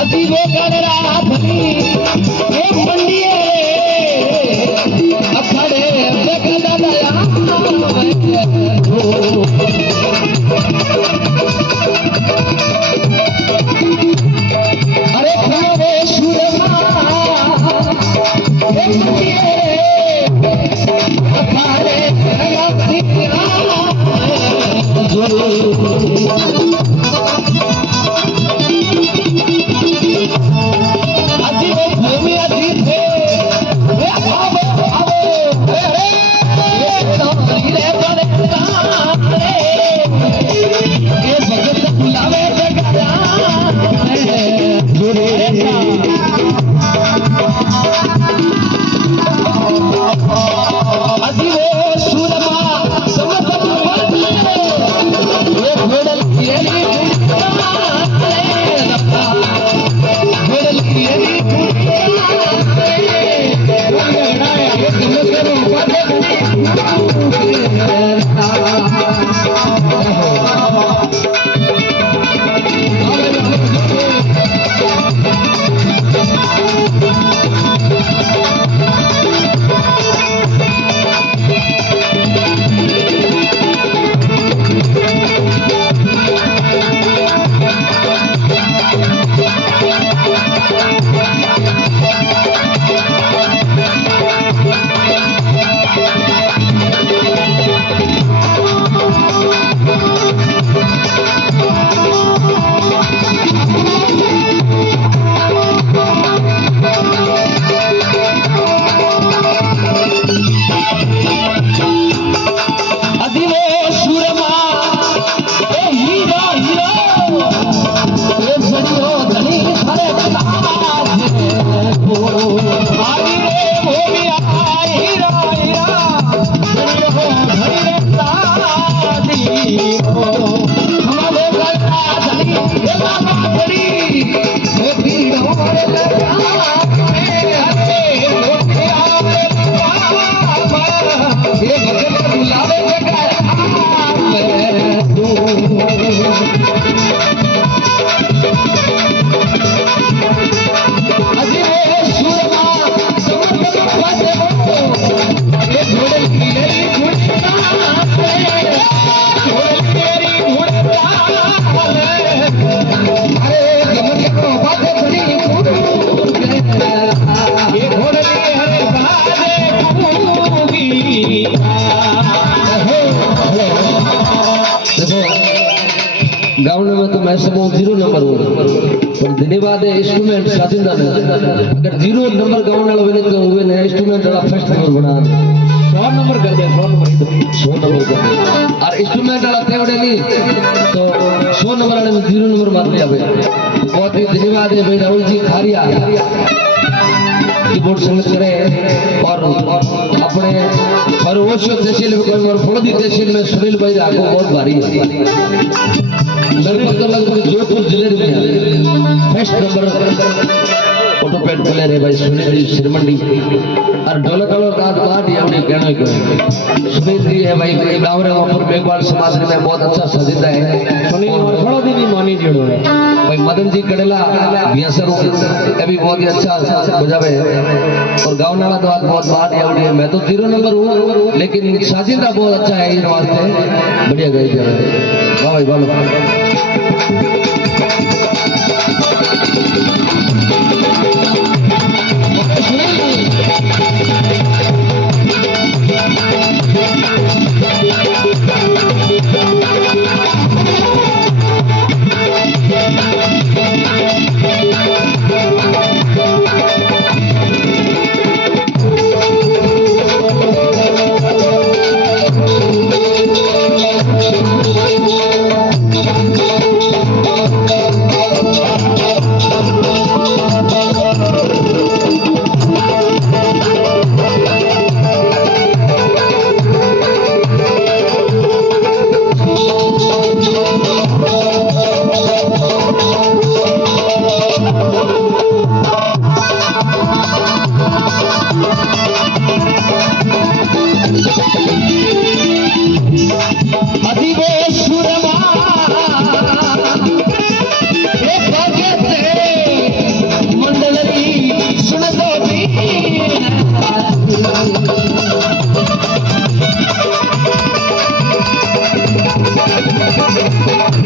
अजीबो गणरा भली ये मंडिए अखड़े जगदा दया अरे खरे सुरमा ये मंडिए अखड़े जगदा गाँव में तो मैं समूह 0 नंबर हूँ धन्यवाद है इंस्ट्रूमेंट साजिंदा ने अगर 0 नंबर गाँव वाला बने तो हुए ने इंस्ट्रूमेंट वाला फर्स्ट नंबर बना 100 नंबर कर दे 100 नंबर कर दे और इंस्ट्रूमेंट वाला तेवड़े नहीं तो 100 नंबर वाले में 0 नंबर मार लिया भाई बहुत ही धन्यवाद है भाई राहुल जी खारिया कीबोर्ड संगत करे और अपने फरोशो तहसील में और फुलदी तहसील में सुनील भाई राघव बहुत भारी है लगभग जोधपुर जिले में फर्स्ट नंबर ऑटोपेड प्लेयर है भाई सुनील जी सिरमंडी और ढोलक और रात बाद ये हमने कहना है सुनील जी है भाई गाँव रे ऊपर मेघवाल समाज में बहुत अच्छा सजीदा है सुनील और थोड़ा दिन ही मानी जोड़ो है भाई मदन जी कड़ेला बियासर ये भी बहुत ही अच्छा बजावे और गाँव नाला तो बहुत बात है मैं तो 0 नंबर हूँ लेकिन साजिदा बहुत अच्छा है इन वास्ते बढ़िया गाई जा रहा है वाह भाई बोलो है